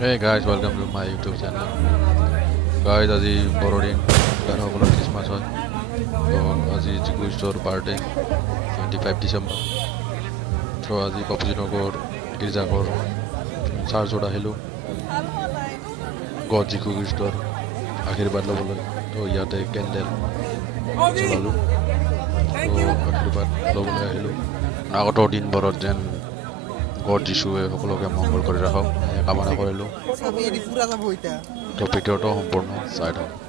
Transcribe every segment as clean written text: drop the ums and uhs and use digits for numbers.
Hey guys, welcome to my YouTube channel. Guys, আজি বড়দিন গানসকলৰ খ্ৰীষ্টমাছ হয় তো আজি জিকুষ্টৰ বাৰ্থডে 25 ডিচেম্বৰ তো আজি বাপুজি নগৰ গীৰ্জাঘৰ চাৰ্চত আহিলোঁ গড জিকু খ্ৰীষ্টৰ আশীৰ্বাদ ল'বলৈ তো ইয়াতে কেণ্ডেল জ্বলালোঁ তো আশীৰ্বাদ ল'বলৈ আহিলোঁ আগতৰ দিনবোৰত যেন গড যিশুৱে সকলোকে মংগল কৰি ৰাখক কামনা কৰিলোঁ তো ভিডিঅ'টো সম্পূৰ্ণ চাই থাকক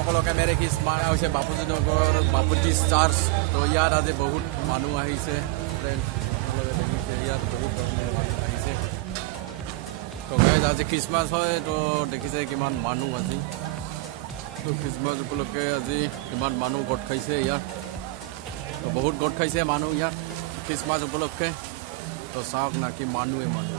সকলোকে মেৰি খ্ৰীষ্টমাছ হৈছে বাপুজি নগৰ বাপুজি চাৰ্চ তো ইয়াত আজি বহুত মানুহ আহিছে দেখিছে ইয়াত বহুত ধৰণৰ মানুহ আহিছে তো গাইজ আজি খ্ৰীষ্টমাছ হয় তো দেখিছে কিমান মানুহ আজি তো খ্ৰীষ্টমাছ উপলক্ষে আজি কিমান মানুহ গোট খাইছে ইয়াত তো বহুত গোট খাইছে মানুহ ইয়াত খ্ৰীষ্টমাছ উপলক্ষে তো চাওক না কি মানুহে মানুহ